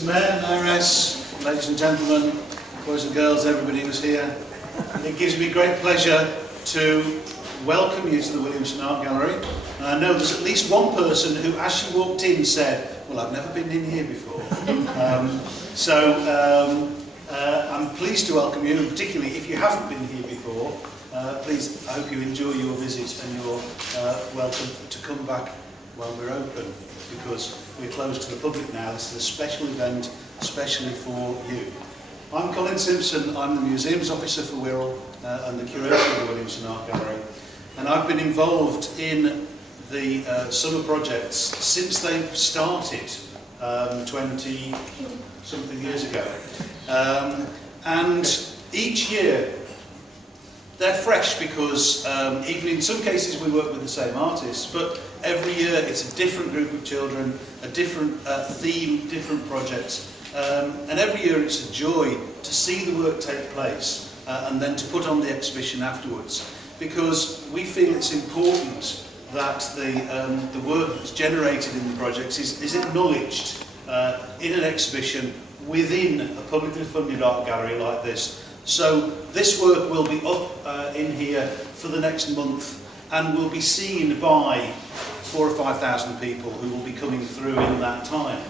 Mr. Mayor, Mayoress, ladies and gentlemen, boys and girls, everybody who's here. It gives me great pleasure to welcome you to the Williamson Art Gallery. And I know there's at least one person who, as she walked in, said, well, I've never been in here before. I'm pleased to welcome you, and particularly if you haven't been here before, please, I hope you enjoy your visit and you're welcome to come back when we're open, because we're closed to the public now. This is a special event, especially for you. I'm Colin Simpson, I'm the Museums Officer for Wirral and the Curator of the Williamson Art Gallery, and I've been involved in the summer projects since they've started 20-something years ago. And each year they're fresh because even in some cases we work with the same artists, but every year it's a different group of children, a different theme, different projects, and every year it's a joy to see the work take place and then to put on the exhibition afterwards, because we feel it's important that the work that's generated in the projects is acknowledged in an exhibition within a publicly funded art gallery like this. So this work will be up in here for the next month and will be seen by 4,000 or 5,000 people who will be coming through in that time.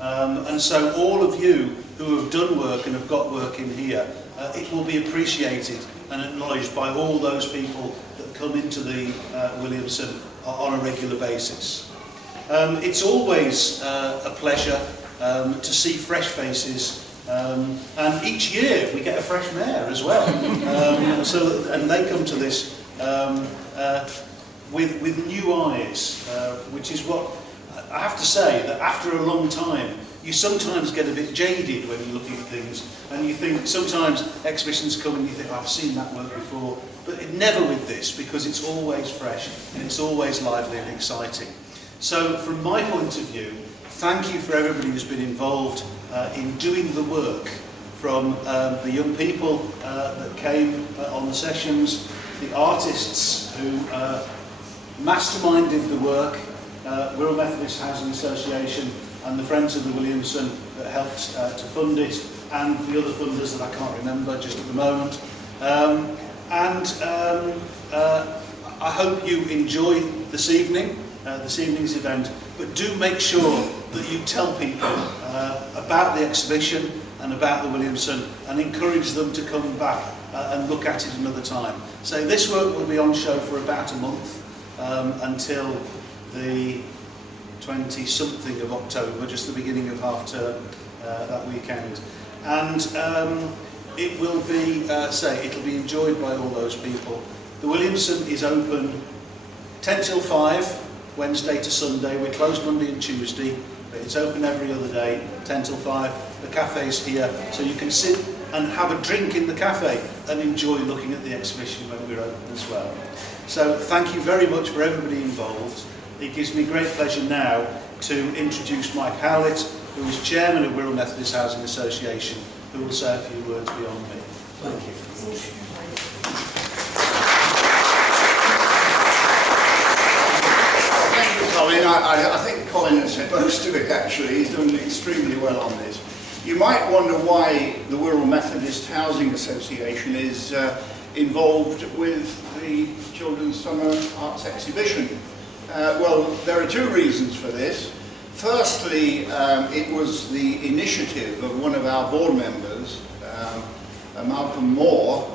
And so all of you who have done work and have got work in here, it will be appreciated and acknowledged by all those people that come into the Williamson on a regular basis. It's always a pleasure to see fresh faces, and each year we get a fresh mayor as well. And they come to this with new eyes, which is what I have to say, that after a long time you sometimes get a bit jaded when you're looking at things, and you think sometimes exhibitions come and you think, oh, I've seen that work before, but never with this, because it's always fresh and it's always lively and exciting. So from my point of view, thank you for everybody who's been involved in doing the work, from the young people that came on the sessions, the artists who masterminded the work, Wirral Methodist Housing Association and the Friends of the Williamson that helped to fund it, and the other funders that I can't remember just at the moment. I hope you enjoy this evening's event, but do make sure that you tell people about the exhibition and about the Williamson, and encourage them to come back and look at it another time. So this work will be on show for about a month until the 20-something of October, just the beginning of half term that weekend. And it will be, it'll be enjoyed by all those people. The Williamson is open 10 till 5, Wednesday to Sunday. We're closed Monday and Tuesday, but it's open every other day, 10 till 5. The cafe's here, so you can sit and have a drink in the cafe and enjoy looking at the exhibition when we're open as well. So thank you very much for everybody involved. It gives me great pleasure now to introduce Mike Howlett, who is Chairman of Wirral Methodist Housing Association, who will say a few words beyond me. Thank you. Thank you, Colin. I think Colin has said most of it, actually. He's done extremely well on this. You might wonder why the Wirral Methodist Housing Association is involved with the Children's Summer Arts Exhibition. Well, there are two reasons for this. Firstly, it was the initiative of one of our board members, Malcolm Moore,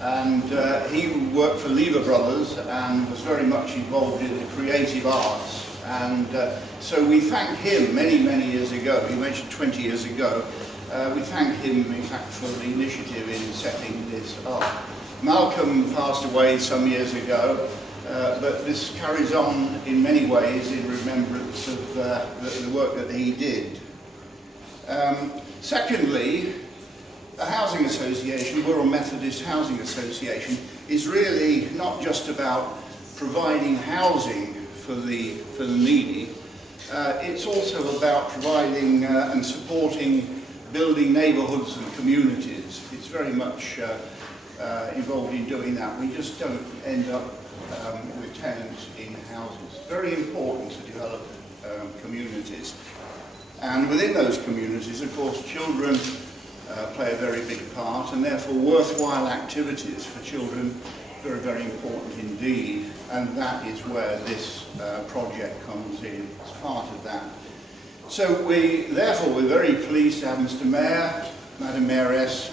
and he worked for Lever Brothers and was very much involved in the creative arts. And so we thank him many, many years ago. You mentioned 20 years ago. We thank him, in fact, for the initiative in setting this up. Malcolm passed away some years ago. But this carries on in many ways in remembrance of the work that he did. Secondly, the Housing Association, Wirral Methodist Housing Association, is really not just about providing housing for the needy. It's also about providing and supporting building neighbourhoods and communities. It's very much involved in doing that. We just don't end up with tenants in houses. Very important to develop communities. And within those communities, of course, children play a very big part, and therefore worthwhile activities for children very, very important indeed. And that is where this project comes in as part of that. So therefore we're very pleased to have Mr. Mayor, Madam Mayoress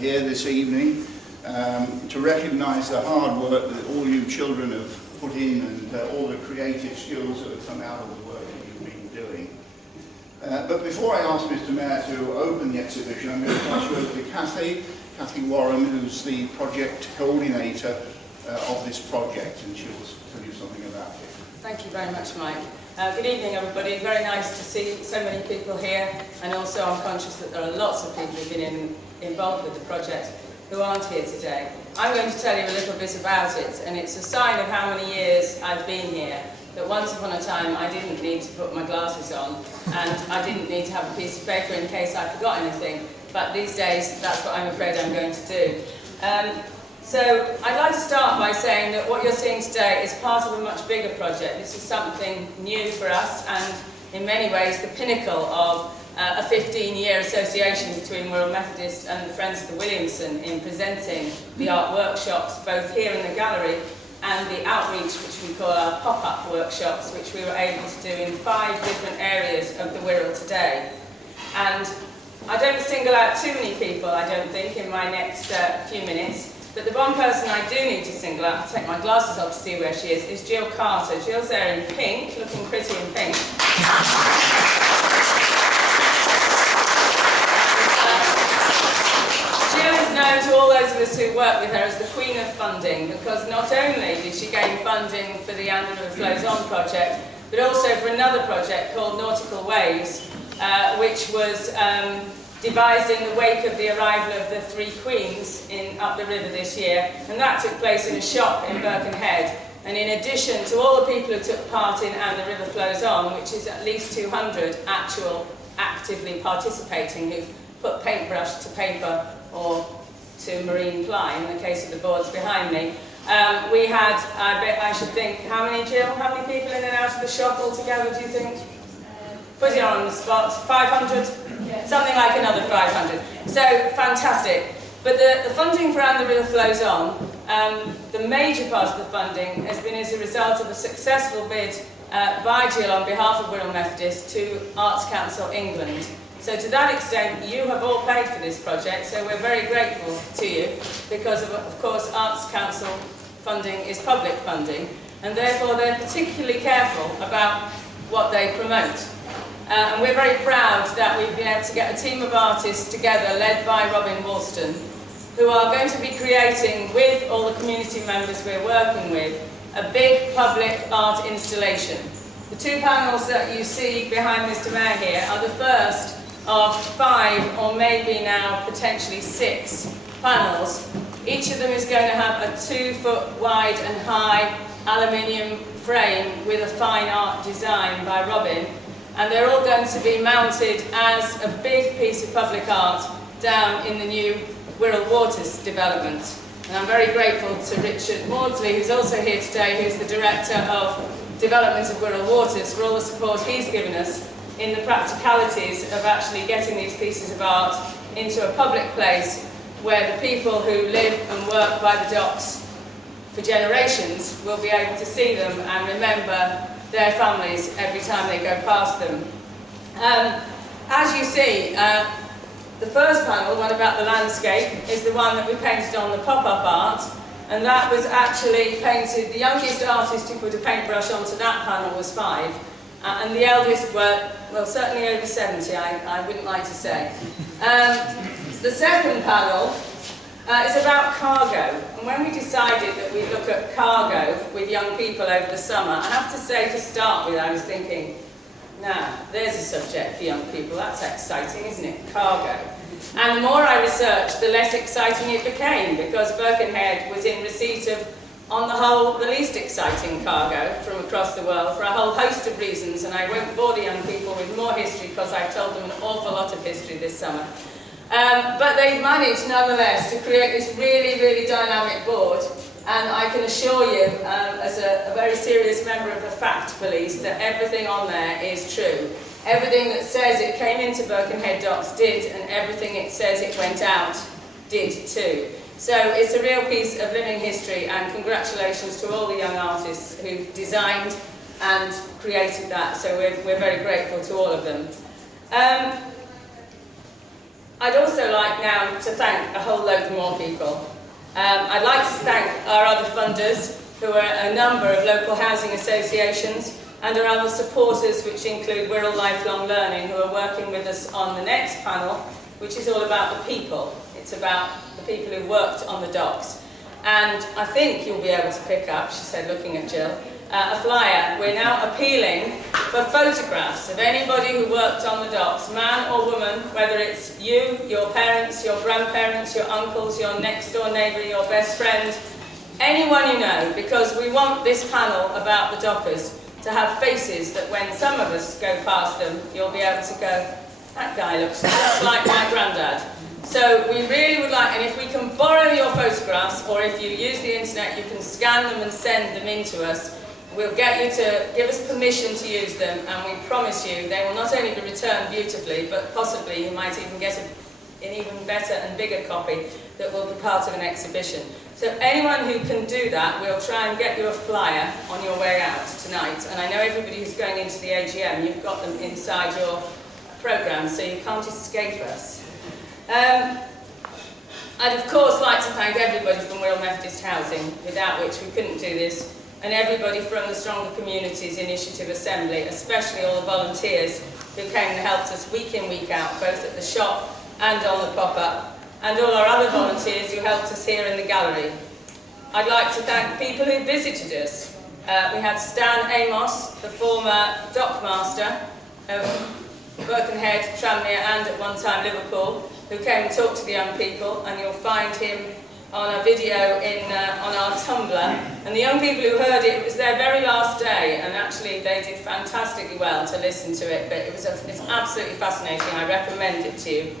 here this evening to recognise the hard work that all you children have put in and all the creative skills that have come out of the work that you've been doing. But before I ask Mr. Mayor to open the exhibition, I'm going to pass you over to Kathy Warren, who's the project coordinator of this project, and she'll tell you something about it. Thank you very much, Mike. Good evening, everybody. Very nice to see so many people here, and also I'm conscious that there are lots of people who've been involved with the project who aren't here today. I'm going to tell you a little bit about it, and it's a sign of how many years I've been here, that once upon a time I didn't need to put my glasses on, and I didn't need to have a piece of paper in case I forgot anything, but these days that's what I'm afraid I'm going to do. So I'd like to start by saying that what you're seeing today is part of a much bigger project. This is something new for us, and in many ways the pinnacle of a 15-year association between Wirral Methodist and the Friends of the Williamson in presenting the art workshops both here in the gallery and the outreach, which we call our pop-up workshops, which we were able to do in 5 different areas of the Wirral today. And I don't single out too many people, I don't think, in my next few minutes. But the one person I do need to single out, I'll take my glasses off to see where she is Jill Carter. Jill's there in pink, looking pretty in pink. Jill is known to all those of us who work with her as the Queen of Funding, because not only did she gain funding for the And the River Flows On project, but also for another project called Nautical Waves, which was devised in the wake of the arrival of the 3 Queens up the river this year, and that took place in a shop in Birkenhead. And in addition to all the people who took part in And the River Flows On, which is at least 200 actively participating, who've put paintbrush to paper or to marine ply, in the case of the boards behind me, we had, I should think, how many, Jill? How many people in and out of the shop altogether, do you think? Put it on the spot, 500? Something like another 500. So, fantastic. But the funding for And the River Flows On, the major part of the funding has been as a result of a successful bid by Jill on behalf of Wirral Methodist to Arts Council England. So to that extent, you have all paid for this project, so we're very grateful to you, because of course Arts Council funding is public funding, and therefore they're particularly careful about what they promote. And we're very proud that we've been able to get a team of artists together, led by Robyn Woolston, who are going to be creating, with all the community members we're working with, a big public art installation. The 2 panels that you see behind Mr. Mayor here are the first of 5, or maybe now potentially 6 panels. Each of them is going to have a 2-foot wide and high aluminium frame with a fine art design by Robyn. And they're all going to be mounted as a big piece of public art down in the new Wirral Waters development. And I'm very grateful to Richard Maudsley, who's also here today, who's the Director of Development of Wirral Waters, for all the support he's given us in the practicalities of actually getting these pieces of art into a public place where the people who live and work by the docks for generations will be able to see them and remember their families every time they go past them. As you see, the first panel, the one about the landscape, is the one that we painted on the pop-up art, and that was actually painted, the youngest artist who put a paintbrush onto that panel was 5, and the eldest were, well, certainly over 70, I wouldn't like to say. The second panel is about cargo, and when we decided that we'd look at cargo with young people over the summer, I have to say, to start with, I was thinking, now, there's a subject for young people, that's exciting, isn't it? Cargo. And the more I researched, the less exciting it became, because Birkenhead was in receipt of, on the whole, the least exciting cargo from across the world for a whole host of reasons, and I won't bore the young people with more history because I've told them an awful lot of history this summer. But they managed, nonetheless, to create this really, really dynamic board, and I can assure you, as a very serious member of the fact police, that everything on there is true. Everything that says it came into Birkenhead Docks did, and everything it says it went out did too. So it's a real piece of living history, and congratulations to all the young artists who've designed and created that. So we're very grateful to all of them. I'd also like now to thank a whole load more people. I'd like to thank our other funders, who are a number of local housing associations, and our other supporters, which include Wirral Lifelong Learning, who are working with us on the next panel, which is all about the people. It's about the people who worked on the docks. And I think you'll be able to pick up, she said, looking at Jill, a flyer. We're now appealing for photographs of anybody who worked on the docks, man or woman, whether it's you, your parents, your grandparents, your uncles, your next door neighbour, your best friend, anyone you know, because we want this panel about the dockers to have faces that when some of us go past them, you'll be able to go, that guy looks just like my granddad. So we really would like, and if we can borrow your photographs, or if you use the internet, you can scan them and send them in to us. We'll get you to give us permission to use them, and we promise you they will not only be returned beautifully, but possibly you might even get an even better and bigger copy that will be part of an exhibition. So anyone who can do that, we'll try and get you a flyer on your way out tonight. And I know everybody who's going into the AGM, you've got them inside your programme, so you can't escape us. I'd of course like to thank everybody from Wirral Methodist Housing, without which we couldn't do this, and everybody from the Stronger Communities Initiative Assembly, especially all the volunteers who came and helped us week in, week out, both at the shop and on the pop-up, and all our other volunteers who helped us here in the gallery. I'd like to thank people who visited us. We had Stan Amos, the former dockmaster of Birkenhead, Tranmere and at one time Liverpool, who came and talked to the young people, and you'll find him on a video on our Tumblr. And the young people who heard it, it was their very last day, and actually they did fantastically well to listen to it, but it's absolutely fascinating. I recommend it to you.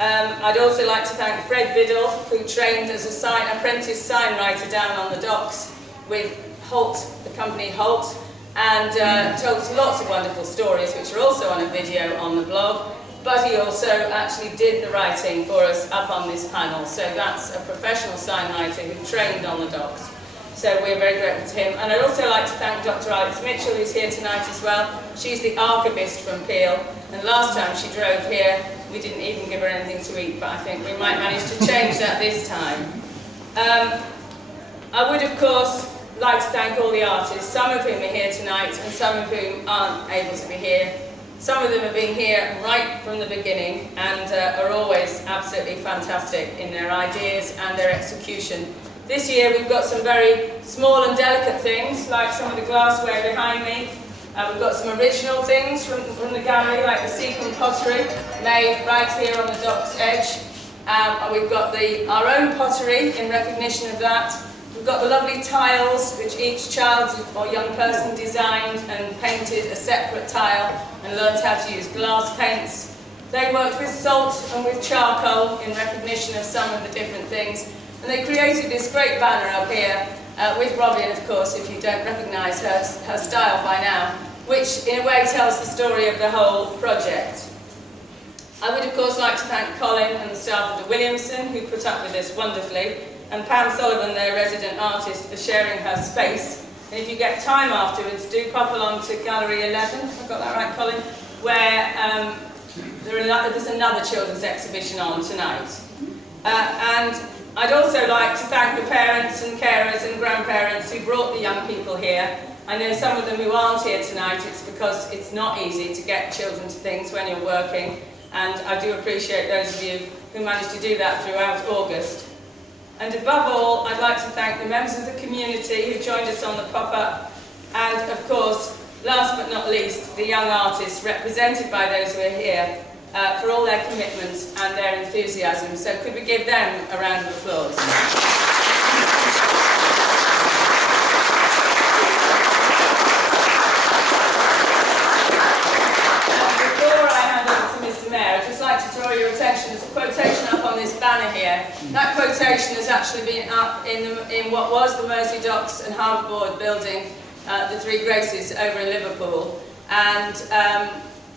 I'd also like to thank Fred Biddle, who trained as an apprentice sign writer down on the docks with Holt, the company Holt, and told us lots of wonderful stories, which are also on a video on the blog. But he also actually did the writing for us up on this panel. So that's a professional sign writer who trained on the docks. So we're very grateful to him. And I'd also like to thank Dr. Alex Mitchell, who's here tonight as well. She's the archivist from Peel. And last time she drove here, we didn't even give her anything to eat, but I think we might manage to change that this time. I would, of course, like to thank all the artists, some of whom are here tonight and some of whom aren't able to be here. Some of them have been here right from the beginning and are always absolutely fantastic in their ideas and their execution. This year we've got some very small and delicate things, like some of the glassware behind me. We've got some original things from the gallery, like the sequin pottery, made right here on the dock's edge. We've got our own pottery in recognition of that. We've got the lovely tiles, which each child or young person designed and painted a separate tile and learned how to use glass paints. They worked with salt and with charcoal in recognition of some of the different things. And they created this great banner up here with Robyn, of course, if you don't recognise her style by now, which in a way tells the story of the whole project. I would, of course, like to thank Colin and the staff of the Williamson, who put up with us wonderfully, and Pam Sullivan, their resident artist, for sharing her space. And if you get time afterwards, do pop along to Gallery 11, I've got that right, Colin, where there's another children's exhibition on tonight. And I'd also like to thank the parents and carers and grandparents who brought the young people here. I know some of them who aren't here tonight, it's because it's not easy to get children to things when you're working, and I do appreciate those of you who managed to do that throughout August. And above all, I'd like to thank the members of the community who joined us on the pop-up, and of course, last but not least, the young artists represented by those who are here for all their commitments and their enthusiasm. So could we give them a round of applause? Before I hand over to Mr. Mayor, I'd just like to draw your attention, there's a quotation up on this banner here. That quotation has actually been up in what was the Mersey Docks and Harbour Board building, the Three Graces over in Liverpool. And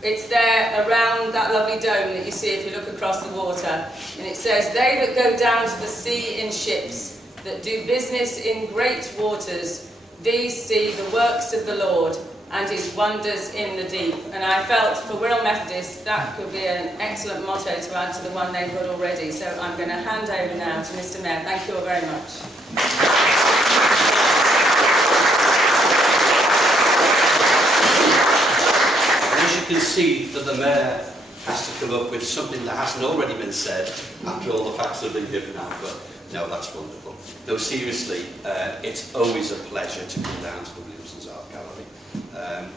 It's there around that lovely dome that you see if you look across the water. And it says, "They that go down to the sea in ships, that do business in great waters, these see the works of the Lord and his wonders in the deep." And I felt for Wirral Methodist that could be an excellent motto to add to the one they've got already. So I'm going to hand over now to Mr. Mayor. Thank you all very much. As you can see, that the Mayor has to come up with something that hasn't already been said after all the facts have been given out, but no, that's wonderful. No, seriously, it's always a pleasure to come down to the Williamson Art Gallery.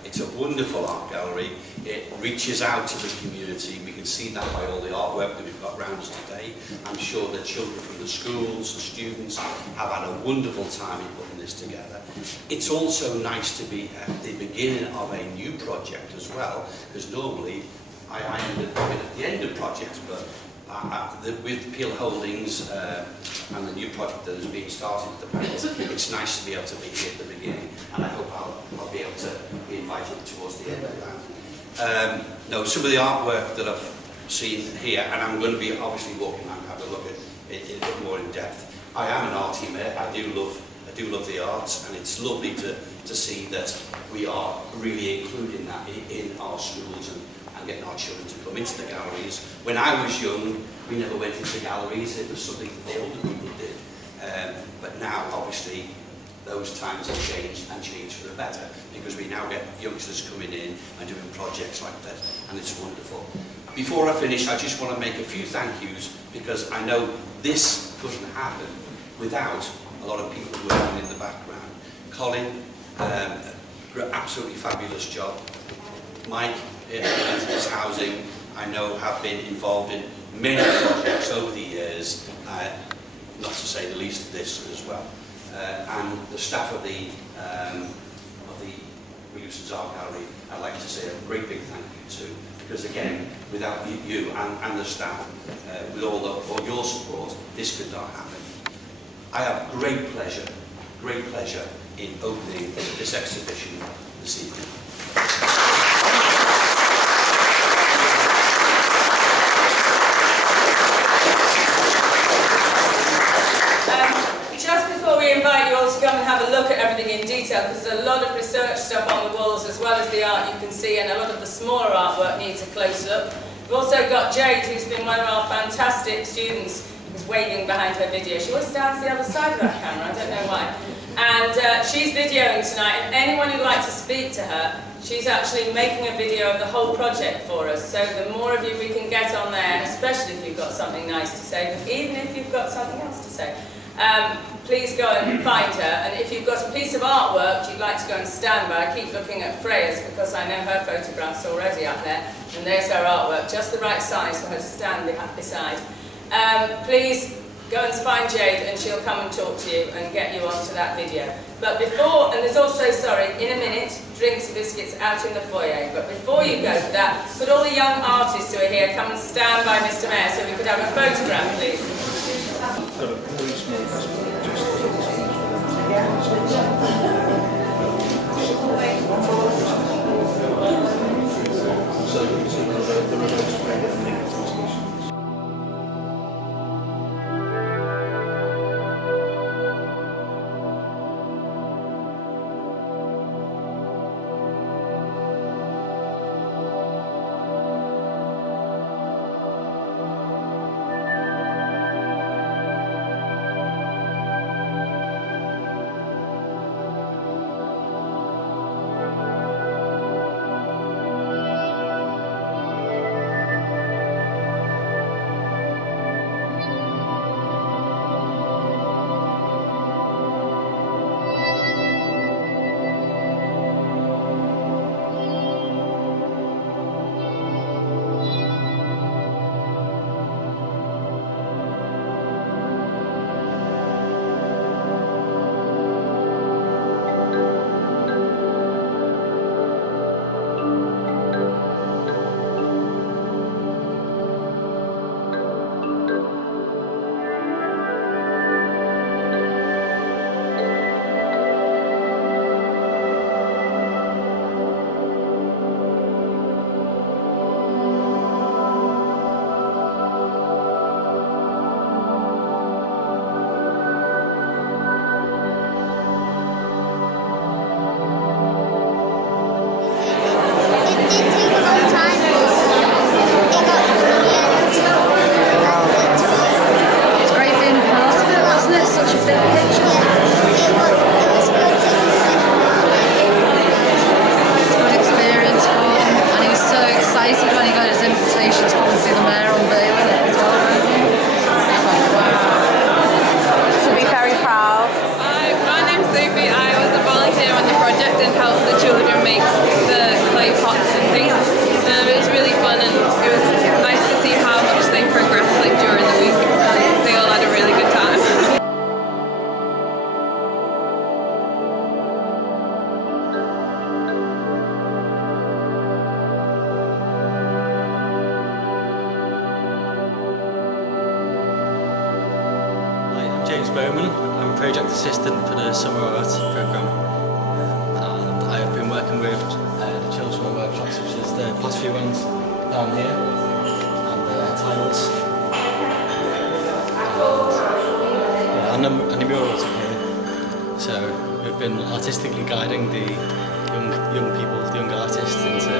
It's a wonderful art gallery. It reaches out to the community. We can see that by all the artwork that we've got around us today. I'm sure the children from the schools, the students, have had a wonderful time in putting this together. It's also nice to be at the beginning of a new project as well, because normally I end up coming at the end of projects, but with Peel Holdings and the new project that is being started at the panels, it's nice to be able to be here at the beginning, and I hope I'll be able to be invited towards the end of that. No, some of the artwork that I've seen here, and I'm going to be obviously walking around and have a look at it a bit more in depth. I am an arty mayor. I do love the arts, and it's lovely to see that we are really including that in our schools and getting our children to come into the galleries. When I was young, we never went into galleries. It was something that the older people did. But now, obviously, those times have changed, and changed for the better, because we now get youngsters coming in and doing projects like that, and it's wonderful. Before I finish, I just want to make a few thank yous, because I know this couldn't happen without a lot of people working in the background. Colin, absolutely fabulous job. Mike, Methodist Housing, I know have been involved in many projects over the years, not to say the least of this as well. And the staff of the Williamson Art Gallery, I'd like to say a great big thank you to, because again, without you and the staff, with all your support, this could not happen. I have great pleasure in opening this exhibition this evening. Invite you all to come and have a look at everything in detail, because there's a lot of research stuff on the walls as well as the art you can see, and a lot of the smaller artwork needs a close look. We've also got Jade, who's been one of our fantastic students, who's waving behind her video. She always stands the other side of that camera, I don't know why. And she's videoing tonight, and anyone who'd like to speak to her, she's actually making a video of the whole project for us. So the more of you we can get on there, especially if you've got something nice to say, but even if you've got something else to say, please go and find her. And if you've got a piece of artwork you'd like to go and stand by, I keep looking at Freya's because I know her photograph's already up there, and there's her artwork, just the right size for her to stand beside. Please go and find Jade, and she'll come and talk to you and get you onto that video. But before, and there's also, sorry, in a minute, drinks and biscuits out in the foyer. But before you go to that, could all the young artists who are here come and stand by Mr. Mayor so we could have a photograph, please? James Bowman. I'm project assistant for the Summer Art programme, and I've been working with the children's workshops, such as the past few ones down here, and the tiles, and the murals up here. So we've been artistically guiding the young people, the young artists, into